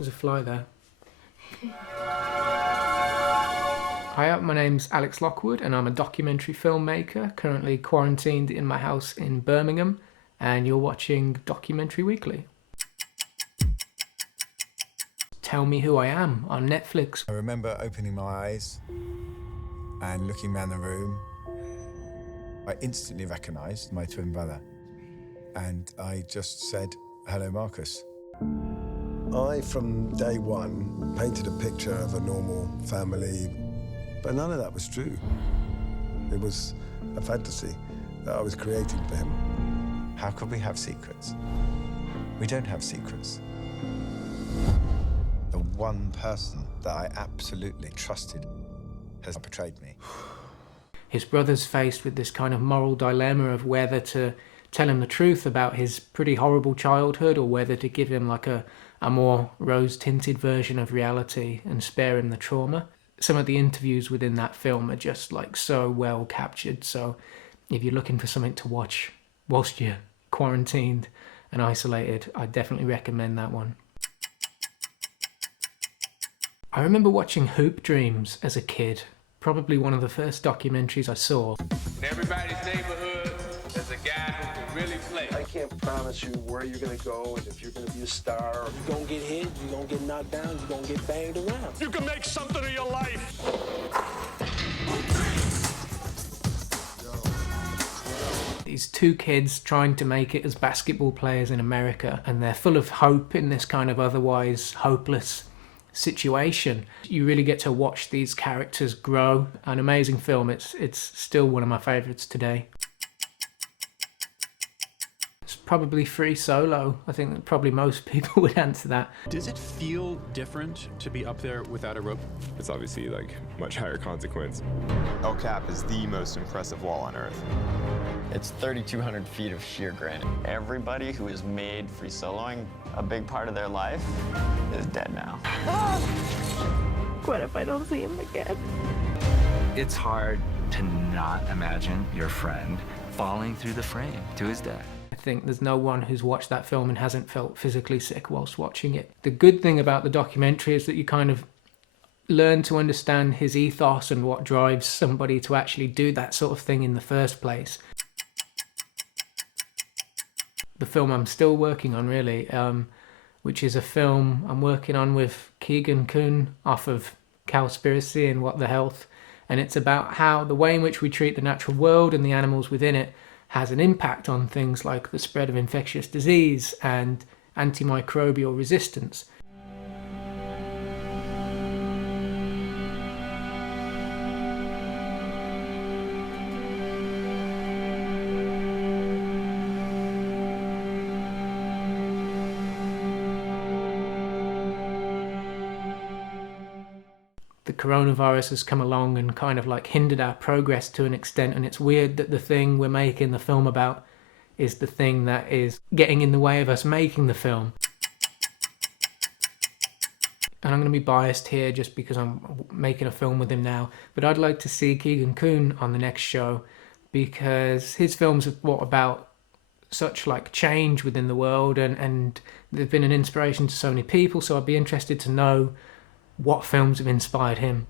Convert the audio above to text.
There's a fly there. Hi, my name's Alex Lockwood and I'm a documentary filmmaker currently quarantined in my house in Birmingham, and you're watching Documentary Weekly. Tell Me Who I Am on Netflix. I remember opening my eyes and looking around the room. I instantly recognised my twin brother and I just said, "Hello, Marcus." I, from day one, painted a picture of a normal family, but none of that was true. It was a fantasy that I was creating for him. How could we have secrets? We don't have secrets. The one person that I absolutely trusted has betrayed me. His brother's faced with this kind of moral dilemma of whether to tell him the truth about his pretty horrible childhood or whether to give him like a more rose-tinted version of reality and spare him the trauma. Some of the interviews within that film are just like so well captured, so if you're looking for something to watch whilst you're quarantined and isolated, I definitely recommend that one. I remember watching Hoop Dreams as a kid, probably one of the first documentaries I saw. In everybody's neighborhood, there's a guy who can really play. I can't promise you where you're gonna go and if you're gonna be a star. You're gonna get hit, you're gonna get knocked down, you're gonna get banged around. You can make something of your life. These two kids trying to make it as basketball players in America, and they're full of hope in this kind of otherwise hopeless situation. You really get to watch these characters grow. An amazing film. It's still one of my favourites today. It's probably free solo. I think that probably most people would answer that. Does it feel different to be up there without a rope? It's obviously like much higher consequence. El Cap is the most impressive wall on Earth. It's 3,200 feet of sheer granite. Everybody who has made free soloing a big part of their life is dead now. What if I don't see him again? It's hard to not imagine your friend falling through the frame to his death. I think there's no one who's watched that film and hasn't felt physically sick whilst watching it. The good thing about the documentary is that you kind of learn to understand his ethos and what drives somebody to actually do that sort of thing in the first place. The film I'm still working on, really, which is a film I'm working on with Keegan Kuhn off of Cowspiracy and What the Health, and it's about how the way in which we treat the natural world and the animals within it has an impact on things like the spread of infectious disease and anti-microbial resistance. The coronavirus has come along and kind of like hindered our progress to an extent, and it's weird that the thing we're making the film about is the thing that is getting in the way of us making the film. And I'm going to be biased here just because I'm making a film with him now, but I'd like to see Keegan Kuhn on the next show because his films have brought about such like change within the world, and they've been an inspiration to so many people, so I'd be interested to know what films have inspired him.